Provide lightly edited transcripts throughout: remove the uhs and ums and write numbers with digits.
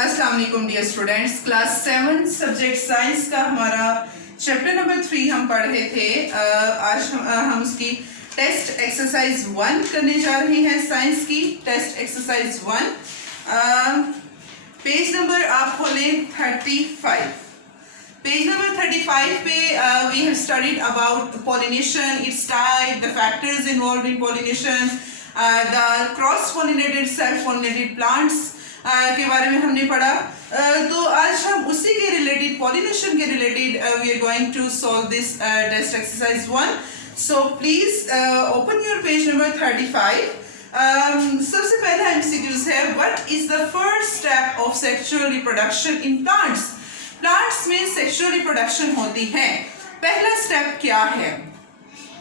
अस्सलाम वालेकुम dear students, class 7 subject science का हमारा चैप्टर नंबर 3 हम पढ़ रहे थे। आज हम उसकी टेस्ट एक्सरसाइज 1 करने जा रहे हैं। साइंस की टेस्ट एक्सरसाइज 1, पेज नंबर आप खोलें 35। पेज नंबर 35 पे we have studied about pollination, its type, the factors involved in pollination, the cross-pollinated, self-pollinated plants के बारे में हमने पढ़ा। तो आज हम उसी के रिलेटेड, पॉलिनेशन के related we are going to solve this test exercise 1। So please open your page number 35। सबसे पहला एमसीक्यूज है, what is the first step of sexual reproduction in plants. Plants में सेक्सुअल रिप्रोडक्शन होती है, पहला step क्या है?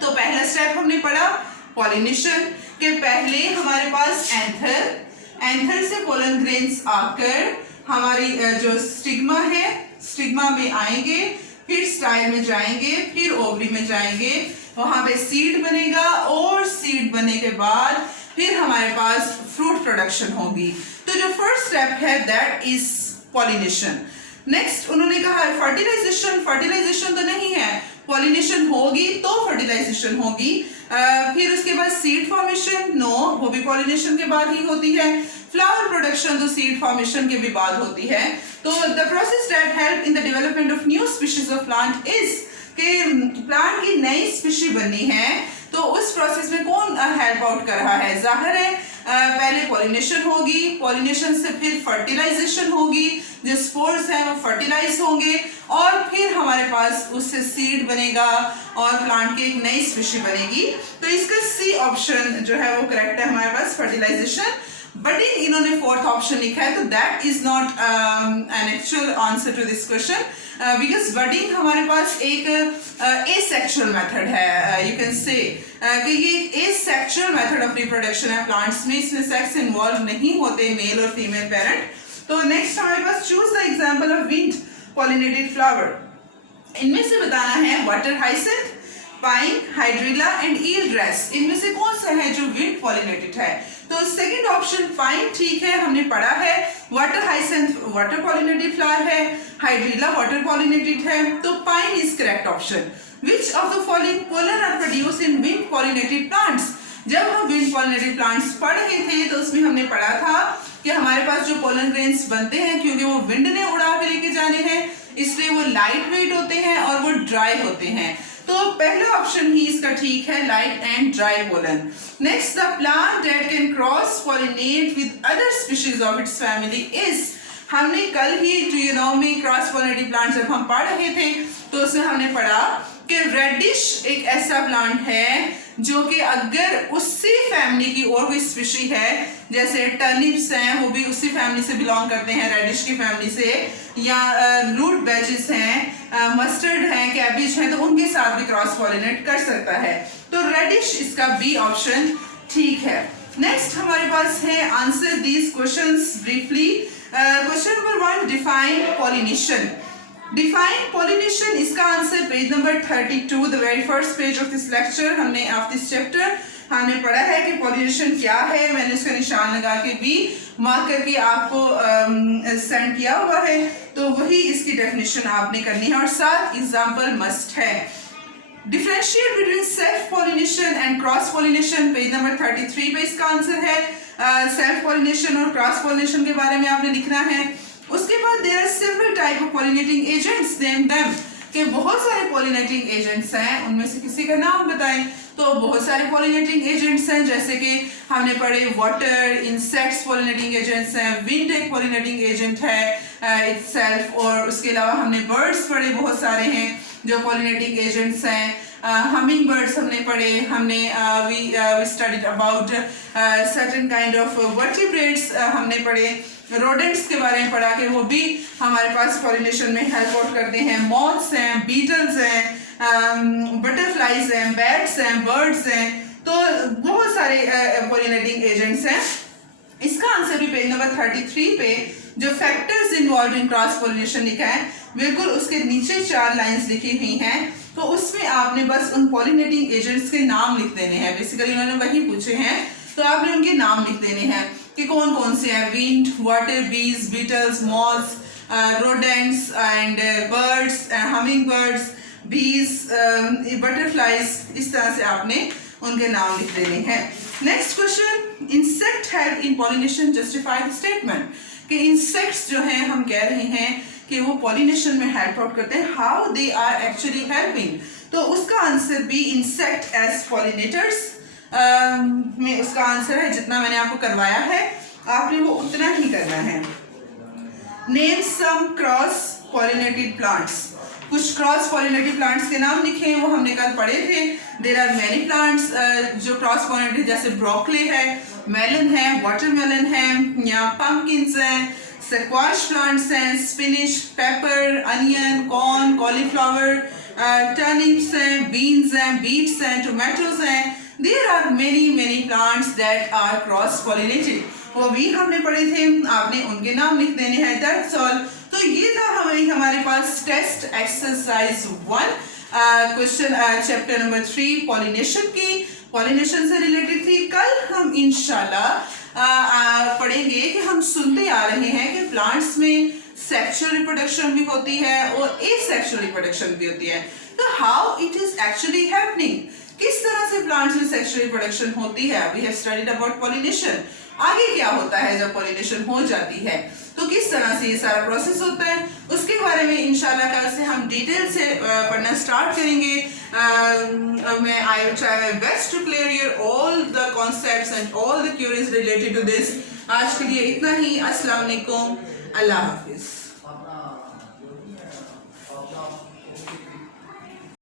तो पहला स्टेप हमने पढ़ा पॉलिनेशन के पहले हमारे पास एंथर से पोलन ग्रेन्स आकर हमारी जो स्टिग्मा है, स्टिग्मा में आएंगे, फिर स्टाइल में जाएंगे, फिर ओवरी में जाएंगे, वहां पे सीड बनेगा और सीड बनने के बाद फिर हमारे पास फ्रूट प्रोडक्शन होगी। तो जो फर्स्ट स्टेप है दैट इज पॉलिनेशन। नेक्स्ट उन्होंने कहा है फर्टिलाइजेशन। फर्टिलाइजेशन तो नहीं है, पॉलिनेशन होगी तो फर्टिलाइजेशन होगी। फिर उसके बाद सीड फॉर्मेशन, नो, वो भी पॉलिनेशन के बाद ही होती है। फ्लावर प्रोडक्शन तो सीड फॉर्मेशन के भी बाद होती है। तो the process that help in the development of new species of plant is कि प्लांट की नई स्पीशी बननी है, तो उस प्रोसेस में कौन हेल्प आउट कर रहा है? जाहिर है पहले पॉलिनेशन होगी, पॉलिनेशन से फिर फर्टिलाइजेशन होगी, जो स्पोर्स हैं वो फर्टिलाइज होंगे और फिर हमारे पास उससे सीड बनेगा और प्लांट की एक नई स्पीशी बनेगी। तो इसका सी ऑप्शन जो है वो करेक्ट है हमारे पास, फर्टिलाइजेशन। बडिंग इन्होंने फोर्थ ऑप्शन लिखा है, तो that is not an actual answer to this question, because budding हमारे पास एक एसेक्सुअल मेथड है। यू कैन से कि ये एक एसेक्सुअल मेथड ऑफ रिप्रोडक्शन है प्लांट्स में, इसमें सेक्स इन्वॉल्व नहीं होते, मेल और फीमेल पेरेंट। तो नेक्स्ट हमारे पास choose the example of wind pollinated flower. इनमें से बताना है water hyacinth, pine, hydrilla and eel grass, इनमें से कौन सा है जो विंड पॉलिनेटेड है? तो सेकंड ऑप्शन पाइन ठीक है, हमने पढ़ा है। Water hyacinth water pollinated flower है, हाइड्रिला वाटर पॉलिनेटेड है, तो pine is correct option. Which of the following pollen are produce in wind pollinated plants. जब हम विंड पॉलिनेटेड प्लांट्स पढ़ रहे थे तो उसमें हमने पढ़ा था कि हमारे पास जो पोलन ग्रेन्स बनते हैं, क्योंकि वो विंड ने उड़ा के लेके जाने हैं, इसलिए वो लाइट वेट होते हैं और वो ड्राई होते हैं। तो पहला ऑप्शन ही इसका ठीक है, light and dry pollen. Next, the plant that can cross pollinate with other species of its family is. हमने कल ही ट्रियोनोमी क्रॉस पॉलिनेटेड प्लांट जब हम पढ़ रहे थे तो उसमें हमने पढ़ा कि रेडिश एक ऐसा प्लांट है जो कि अगर उसी फैमिली की और कोई स्पीशी है, जैसे टर्निप्स हैं वो भी उसी फैमिली से बिलोंग करते हैं, रेडिश की फैमिली से, या रूट वेजेस हैं, मस्टर्ड हैं, कैबिज हैं, तो उनके साथ भी क्रॉस पॉलिनेट कर सकता है। तो रेडिश इसका बी ऑप्शन ठीक है। नेक्स्ट हमारे पास है answer these questions briefly. Question number 1, define pollination. Define pollination, इसका answer page number 32, the very first page of this lecture, हमने ऑफ दिस चैप्टर हमने पढ़ा है कि पॉलिनेशन क्या है। मैंने उसका निशान लगा के भी मार्क करके आपको सेंड किया हुआ है, तो वही इसकी डेफिनेशन आपने करनी है और साथ एग्जांपल मस्ट है। Differentiate between self pollination and cross pollination, page number 33 पे इसका आंसर है। सेल्फ पॉलिनेशन और क्रॉस पॉलिनेशन के बारे में आपने लिखना है। उसके बाद there are several type of pollinating agents, name them, कि बहुत सारे पॉलिनेटिंग एजेंट्स हैं, उनमें से किसी का नाम बताएं। तो बहुत सारे पॉलिनेटिंग एजेंट्स हैं, जैसे कि हमने पढ़े वाटर, इंसेक्ट्स पॉलिनेटिंग एजेंट्स हैं, विंड एक पॉलिनेटिंग एजेंट है इटसेल्फ, और उसके अलावा हमने बर्ड्स पढ़े, बहुत सारे हैं जो पॉलिनेटिंग एजेंट्स हैं। हमिंग बर्ड्स हमने पढ़े, हमने we studied about certain kind of vertebrates हमने पढ़े, रोडेंट्स के बारे में पढ़ा कि वो भी हमारे पास पॉलिनेशन में हेल्प आउट करते हैं। मॉथ्स हैं, बीटल्स हैं, बटरफ्लाइज हैं, बैट्स हैं, बर्ड्स हैं, तो बहुत सारे पॉलिनेटिंग एजेंट्स हैं। इसका आंसर भी पेज नंबर 33 पे जो factors involve in cross pollination लिखा है, बिल्कुल उसके नीचे 4 लाइंस लिखी हुई हैं, तो उसमें आपने बस उन पॉलिनेटिंग एजेंट्स के नाम लिख देने हैं। बेसिकली उन्होंने वही पूछे हैं, तो आपने उनके नाम लिख देने हैं कि कौन कौन से हैं? Wind, water bees, beetles, moths, rodents and birds, humming birds, bees, butterflies, इस तरह से आपने उनके नाम लिख देने हैं। Next question, insect help in pollination, justify the statement. कि इंसेक्ट्स जो हैं हम कह रहे हैं कि वो पॉलिनेशन में हेल्प आउट करते हैं, how they are actually helping. तो उसका आंसर भी इंसेक्ट एज पॉलिनेटर्स में उसका आंसर है। जितना मैंने आपको करवाया है आपने वो उतना ही करना है। Name some cross pollinated plants, कुछ क्रॉस पॉलिनेटेड प्लांट्स के नाम लिखे, वो हमने कल पढ़े थे। देयर आर मेनी प्लांट्स जो क्रॉस पॉलिनेटेड, जैसे ब्रोकली है, मेलन है, वाटरमेलन है, या पंपकिन्स हैं, स्क्वाश प्लांट्स हैं, spinach, pepper, onion, corn, cauliflower, turnips हैं, बीन्स हैं, बीट्स हैं, टोमेटोज हैं। There are many plants that are cross pollinated, वो भी हमने पढ़े थे, आपने उनके नाम लिख देने हैं। That's all. तो ये था हमारे पास test exercise 1 question chapter number 3 pollination की, पॉलिनेशन से रिलेटेड थी। कल हम इंशाल्लाह पढ़ेंगे कि हम सुनते आ रहे हैं कि प्लांट्स में सेक्सुअल रिप्रोडक्शन भी होती है और एसेक्सुअल रिप्रोडक्शन भी होती है। तो how it is actually happening, किस तरह से प्लांट्स में सेक्सुअल रिप्रोडक्शन होती है। We have studied about pollination, आगे क्या होता है जब पॉलिनेशन हो जाती है, तो किस तरह से ये सारा प्रोसेस होता है, उसके बारे में इंशाल्लाह कल से हम डिटेल से पढ़ना स्टार्ट करेंगे। मैं I will try my best to clear your all the concepts and all the queries related to this. आज के लिए इतना ही। अस्सलाम वालेकुम, अल्लाह हाफिज।